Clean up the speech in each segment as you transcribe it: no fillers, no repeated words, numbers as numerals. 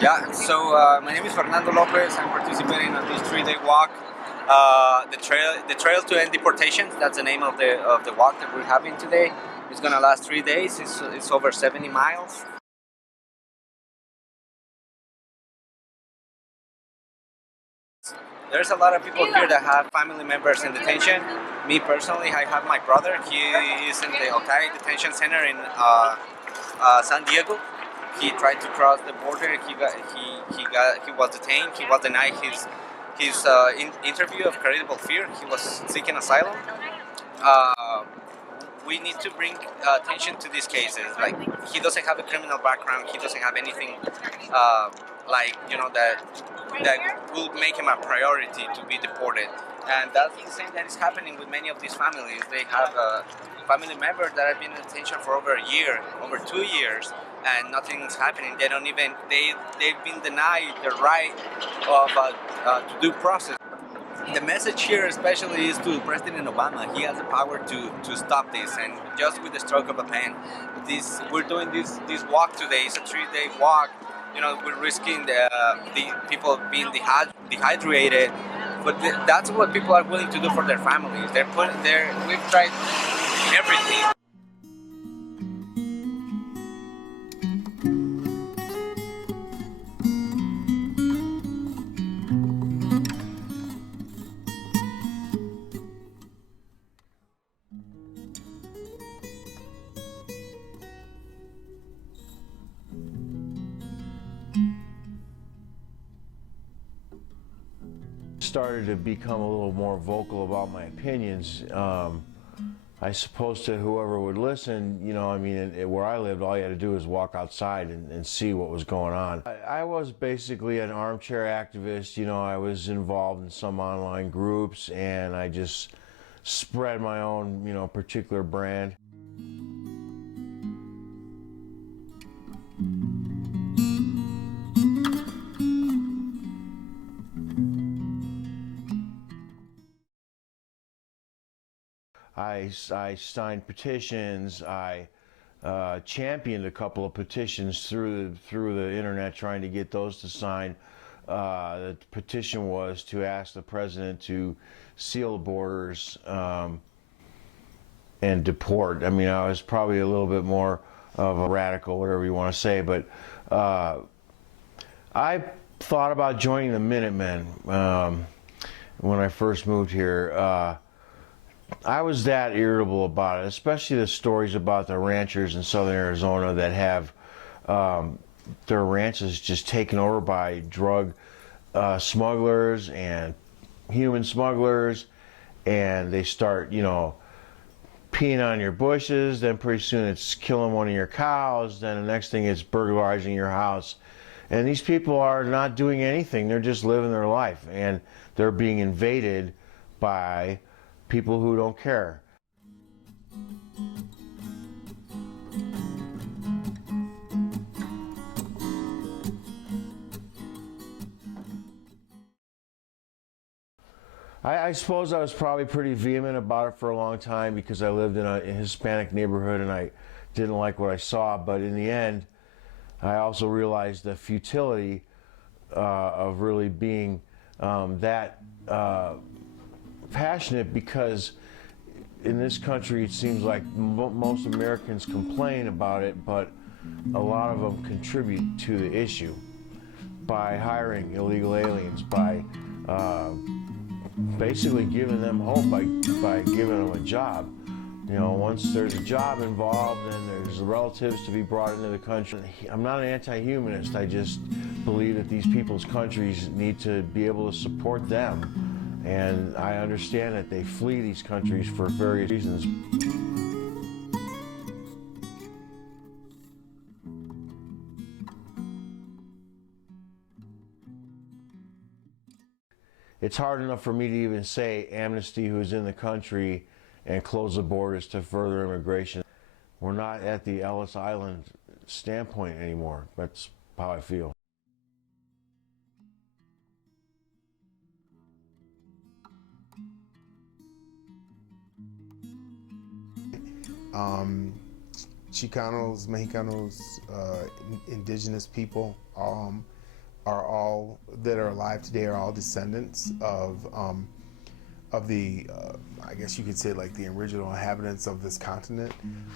Yeah, so my name is Fernando Lopez. I'm participating on this 3-day walk. The trail to end deportation. That's the name of the walk that we're having today. It's gonna last 3 days. It's over 70 miles. There's a lot of people here that have family members in detention. Me personally, I have my brother. He is in the Otay Detention Center in San Diego. He tried to cross the border. He was detained. He was denied his interview of credible fear. He was seeking asylum. Uh, we need to bring attention to these cases. Like, he doesn't have a criminal background. He doesn't have anything like, that will make him a priority to be deported. And that's the same that is happening with many of these families. They have family members that have been in detention for over a year, over 2 years, and nothing's happening. They don't even they've been denied the right of to due process. The message here especially is to President Obama. He has the power to stop this, and just with the stroke of a pen. We're doing this walk today. It's a 3-day walk. We're risking the people being dehydrated, but that's what people are willing to do for their families. We've tried everything. Started to become a little more vocal about my opinions. I suppose to whoever would listen, where I lived, all you had to do was walk outside and see what was going on. I was basically an armchair activist. I was involved in some online groups, and I just spread my own, particular brand. I signed petitions. I championed a couple of petitions through the internet, trying to get those to sign. The petition was to ask the president to seal the borders and deport. I was probably a little bit more of a radical, whatever you want to say, but I thought about joining the Minutemen when I first moved here. I was that irritable about it, especially the stories about the ranchers in southern Arizona that have their ranches just taken over by drug smugglers and human smugglers, and they start, peeing on your bushes, then pretty soon it's killing one of your cows, then the next thing it's burglarizing your house. And these people are not doing anything, they're just living their life, and they're being invaded by people who don't care. I suppose I was probably pretty vehement about it for a long time because I lived in a Hispanic neighborhood and I didn't like what I saw, but in the end I also realized the futility of really being that passionate, because in this country it seems like most Americans complain about it, but a lot of them contribute to the issue by hiring illegal aliens, by basically giving them hope, by giving them a job. Once there's a job involved, then there's relatives to be brought into the country. I'm not an anti-humanist. I just believe that these people's countries need to be able to support them. And I understand that they flee these countries for various reasons. It's hard enough for me to even say amnesty who's in the country and close the borders to further immigration. We're not at the Ellis Island standpoint anymore. That's how I feel. Chicanos, Mexicanos, indigenous people, are all that are alive today are all descendants of the, I guess you could say, like the original inhabitants of this continent,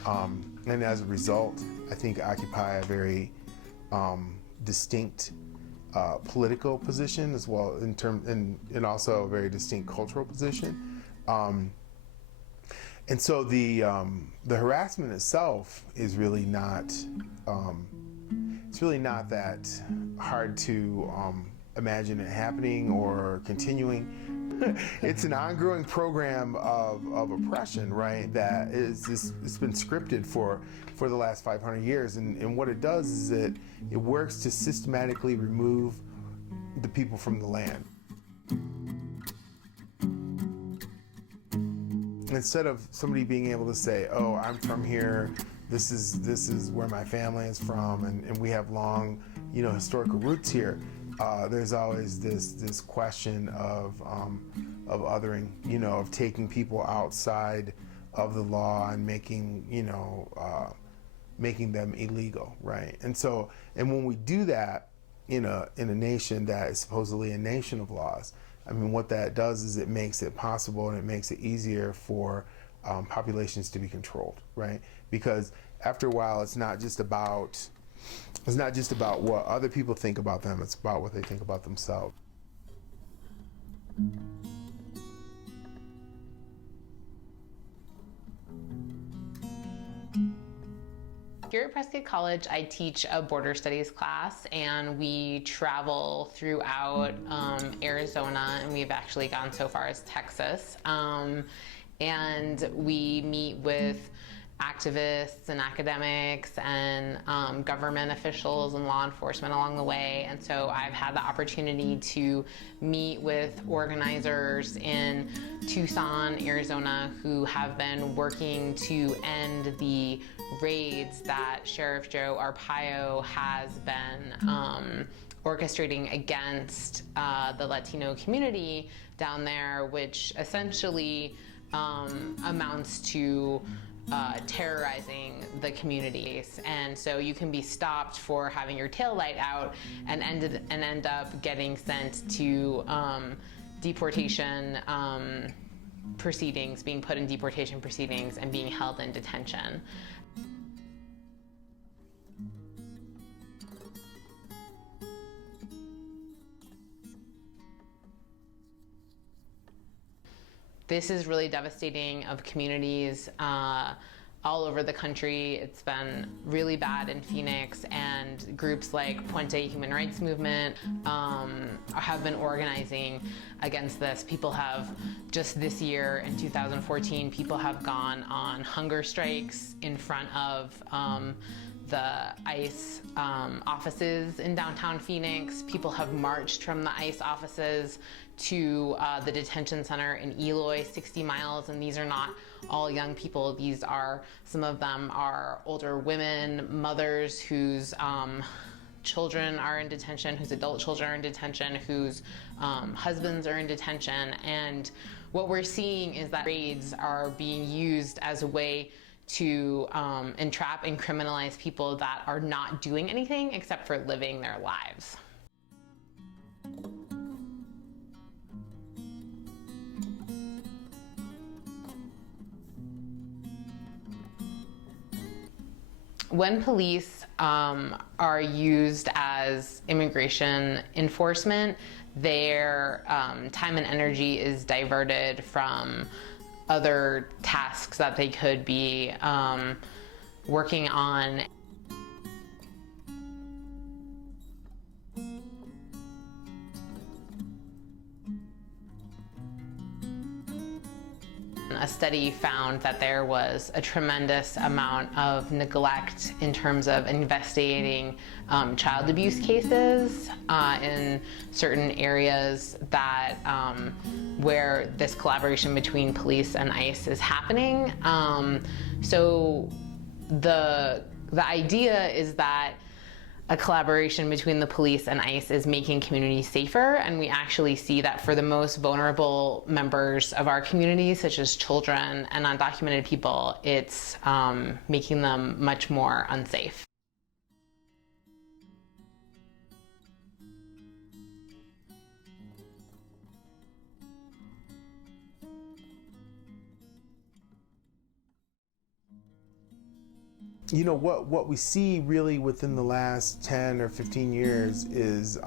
and as a result, I think occupy a very distinct political position as well and also a very distinct cultural position. And so the harassment itself is really not it's really not that hard to imagine it happening or continuing. It's an ongoing program of oppression, right? That it's been scripted for the last 500 years, and what it does is it works to systematically remove the people from the land. Instead of somebody being able to say, "Oh, I'm from here. This is where my family is from, and we have long, historical roots here." There's always this question of othering, of taking people outside of the law and making them illegal, right? And when we do that in a nation that is supposedly a nation of laws, I mean, what that does is it makes it possible and it makes it easier for populations to be controlled, right? Because after a while, it's not just about what other people think about them, it's about what they think about themselves. Here at Prescott College, I teach a border studies class, and we travel throughout Arizona, and we've actually gone so far as Texas. And we meet with activists and academics and government officials and law enforcement along the way. And so I've had the opportunity to meet with organizers in Tucson, Arizona, who have been working to end the raids that Sheriff Joe Arpaio has been orchestrating against the Latino community down there, which essentially amounts to terrorizing the communities. And so you can be stopped for having your tail light out and end up getting sent to deportation proceedings, being put in deportation proceedings and being held in detention. This is really devastating of communities all over the country. It's been really bad in Phoenix, and groups like Puente Human Rights Movement have been organizing against this. People have, just this year in 2014, people have gone on hunger strikes in front of the ICE offices in downtown Phoenix. People have marched from the ICE offices to the detention center in Eloy, 60 miles, and these are not all young people. These are, some of them are older women, mothers whose children are in detention, whose adult children are in detention, whose husbands are in detention. And what we're seeing is that raids are being used as a way to entrap and criminalize people that are not doing anything except for living their lives. When police are used as immigration enforcement, their time and energy is diverted from other tasks that they could be working on. A study found that there was a tremendous amount of neglect in terms of investigating child abuse cases in certain areas that where this collaboration between police and ICE is happening. So the idea is that a collaboration between the police and ICE is making communities safer, and we actually see that for the most vulnerable members of our community, such as children and undocumented people, it's making them much more unsafe. You know, what we see really within the last 10 or 15 years is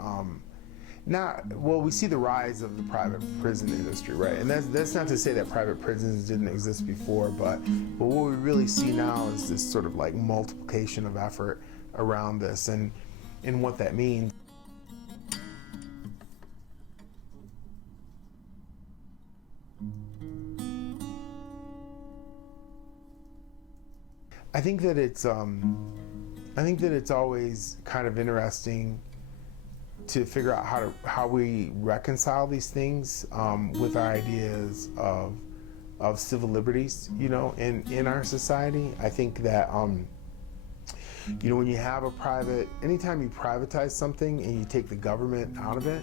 we see the rise of the private prison industry, right? And that's not to say that private prisons didn't exist before, but what we really see now is this sort of like multiplication of effort around this and what that means. I think that it's always kind of interesting to figure out how we reconcile these things with our ideas of civil liberties, you know, in our society. I think that you know, when you have anytime you privatize something and you take the government out of it,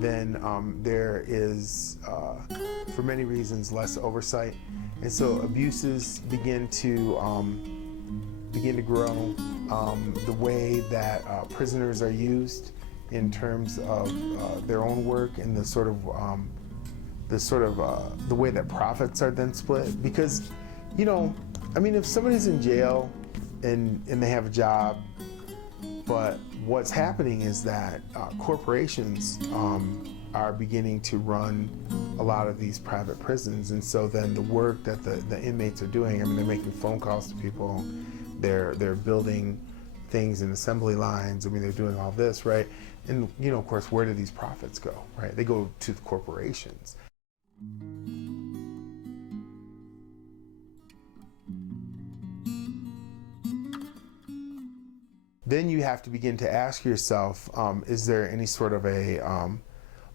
then there is, for many reasons, less oversight, and so abuses begin to grow. The way that prisoners are used in terms of their own work and the way that profits are then split. Because, you know, I mean, if somebody's in jail and they have a job, but what's happening is that corporations are beginning to run a lot of these private prisons, and so then the work that the inmates are doing, I mean, they're making phone calls to people, they're building things in assembly lines, I mean, they're doing all this, right? And, you know, of course, where do these profits go, right? They go to the corporations. Then you have to begin to ask yourself, is there any sort of a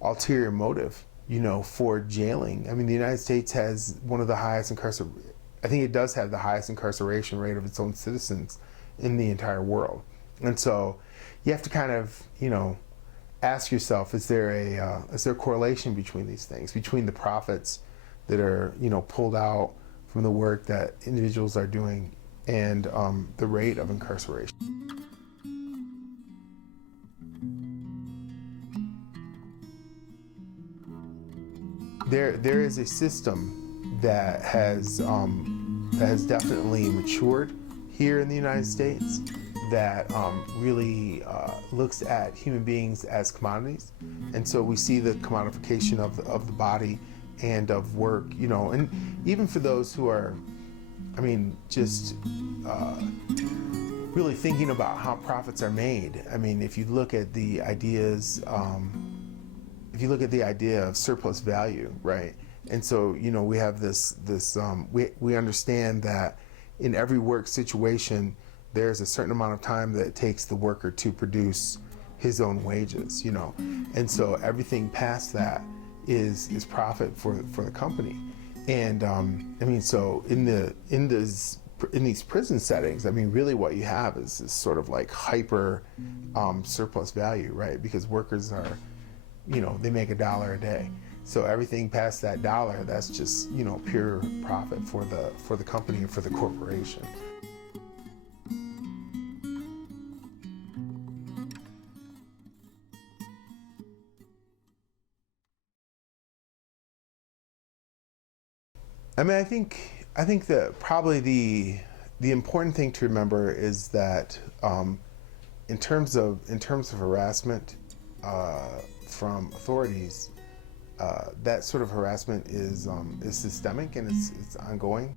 ulterior motive, you know, for jailing? I mean, the United States has one of the highest I think it does have the highest incarceration rate of its own citizens in the entire world. And so you have to kind of, you know, ask yourself, is there a correlation between these things, between the profits that are, you know, pulled out from the work that individuals are doing and the rate of incarceration? There is a system that has definitely matured here in the United States that really looks at human beings as commodities, and so we see the commodification of the body and of work, you know, and even for those who are, I mean, just really thinking about how profits are made. I mean, if you look at the ideas. If you look at the idea of surplus value, right? And so, you know, we have we understand that in every work situation, there's a certain amount of time that it takes the worker to produce his own wages, you know? And so everything past that is profit for the company. And I mean, so in these prison settings, I mean, really what you have is this sort of like hyper surplus value, right? Because workers are, you know, they make $1 a day. So everything past that dollar, that's just, you know, pure profit for the company and for the corporation. I mean, I think that probably the important thing to remember is that in terms of harassment from authorities, that sort of harassment is systemic and it's ongoing.